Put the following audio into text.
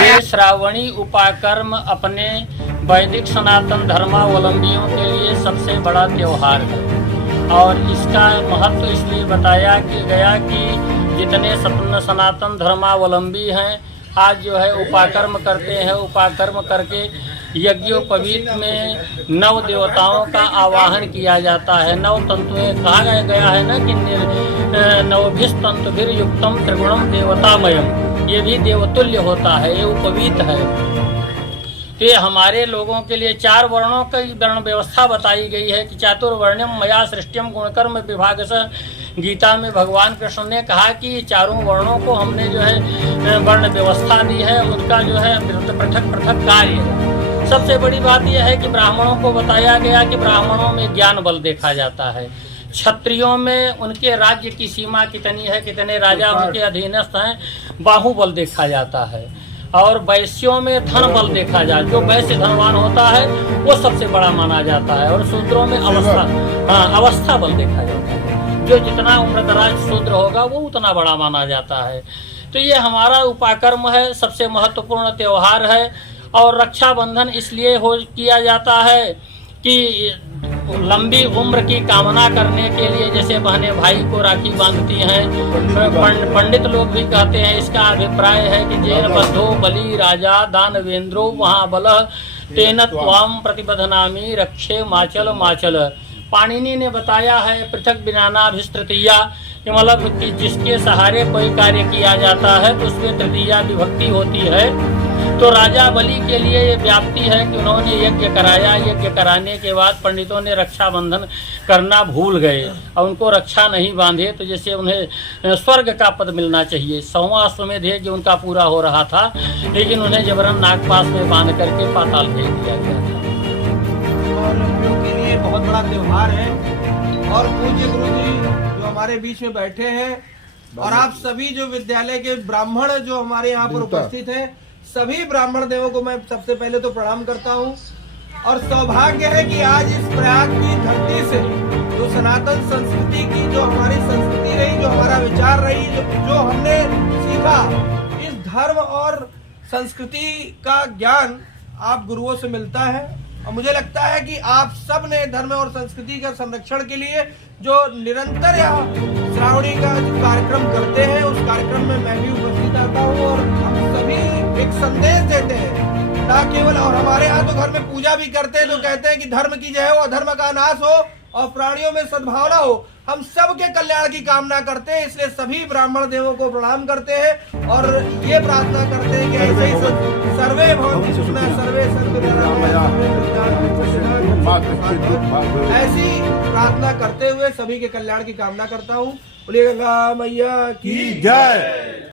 ये श्रावणी उपाकर्म अपने वैदिक सनातन धर्मावलंबियों के लिए सबसे बड़ा त्योहार है और इसका महत्व इसलिए बताया कि गया कि जितने सनातन धर्मावलंबी हैं आज जो है उपाकर्म करते हैं। उपाकर्म करके यज्ञोपवीत में नव देवताओं का आवाहन किया जाता है। नव तंतुएं कहा गया है ना कि नवभिस तंतुभिर युक्तम त्रिगुणम देवतामयम, ये भी देवतुल्य होता है, ये उपवीत है। तो ये हमारे लोगों के लिए 4 वर्णों की वर्ण व्यवस्था बताई गई है कि चातुर्वर्ण्यम मया सृष्टियम गुणकर्म विभाग से। गीता में भगवान कृष्ण ने कहा कि चारों वर्णों को हमने जो है वर्ण व्यवस्था दी है, उनका जो है पृथक पृथक कार्य है। सबसे बड़ी बात यह है कि ब्राह्मणों को बताया गया कि ब्राह्मणों में ज्ञान बल देखा जाता है, क्षत्रियों में उनके राज्य की सीमा कितनी है, कितने राजा उनके अधीनस्थ हैं, बाहुबल देखा जाता है। और वैश्यों में धन बल देखा जाए, जो वैश्य धनवान होता है वो सबसे बड़ा माना जाता है। और शूद्रों में अवस्था बल देखा जाता है, जो जितना उम्रदराज शूद्र होगा वो उतना बड़ा माना जाता है। तो ये हमारा उपाकर्म है, सबसे महत्वपूर्ण त्यौहार है। और रक्षाबंधन इसलिए किया जाता है कि लंबी उम्र की कामना करने के लिए, जैसे बहनें भाई को राखी बांधती हैं। पंडित लोग भी कहते हैं, इसका अभिप्राय है कि जैन बद्धो बलि राजा दानवेंद्रो महाबल तेन त्वाम प्रतिबधनामी रक्षे माचल माचल। पाणिनि ने बताया है पृथक बिनानाभिस्तृतीया कि मतलब कि जिसके सहारे कोई कार्य किया जाता है तो उसमें तृतीया विभक्ति होती है। तो राजा बलि के लिए ये व्याप्ति है कि उन्होंने यज्ञ कराया। यज्ञ कराने के बाद पंडितों ने रक्षाबंधन करना भूल गए और उनको रक्षा नहीं बांधे, तो जैसे उन्हें स्वर्ग का पद मिलना चाहिए। 100वां अश्वमेध यज्ञ उनका पूरा हो रहा था, लेकिन उन्हें जबरन नागपाश में बांध करके पाताल भेज दिया गया था। और हम लोग के लिए बहुत बड़ा त्योहार है। और पूज्य गुरु जी जो हमारे बीच में बैठे हैं, और आप सभी जो विद्यालय के ब्राह्मण जो हमारे यहाँ पर उपस्थित हैं, सभी ब्राह्मण देवों को मैं सबसे पहले तो प्रणाम करता हूँ। और सौभाग्य है कि आज इस प्रयाग की धरती से जो सनातन संस्कृति की, जो हमारी संस्कृति रही, जो हमारा विचार रही, जो हमने सीखा, इस धर्म और संस्कृति का ज्ञान आप गुरुओं से मिलता है। और मुझे लगता है कि आप सब ने धर्म और संस्कृति का संरक्षण के लिए जो निरंतर यहाँ श्रावणी का जो कार्यक्रम करते हैं, उस कार्यक्रम में मैं भी उपस्थित आता हूँ। और हम सभी एक संदेश देते हैं, ना केवल, और हमारे यहाँ तो घर में पूजा भी करते हैं, तो कहते हैं कि धर्म की जय हो, अधर्म का नाश हो और प्राणियों में सद्भावना हो। हम सबके कल्याण की कामना करते हैं, इसलिए सभी ब्राह्मण देवों को प्रणाम करते हैं और ये प्रार्थना करते हैं कि ऐसे ही सर्वे भवन्तु सुखिनः, सर्वे सन्तु निरामयाः। ऐसी प्रार्थना करते हुए सभी के कल्याण की कामना करता हूँ। बोलिए गंगा मैया की जय।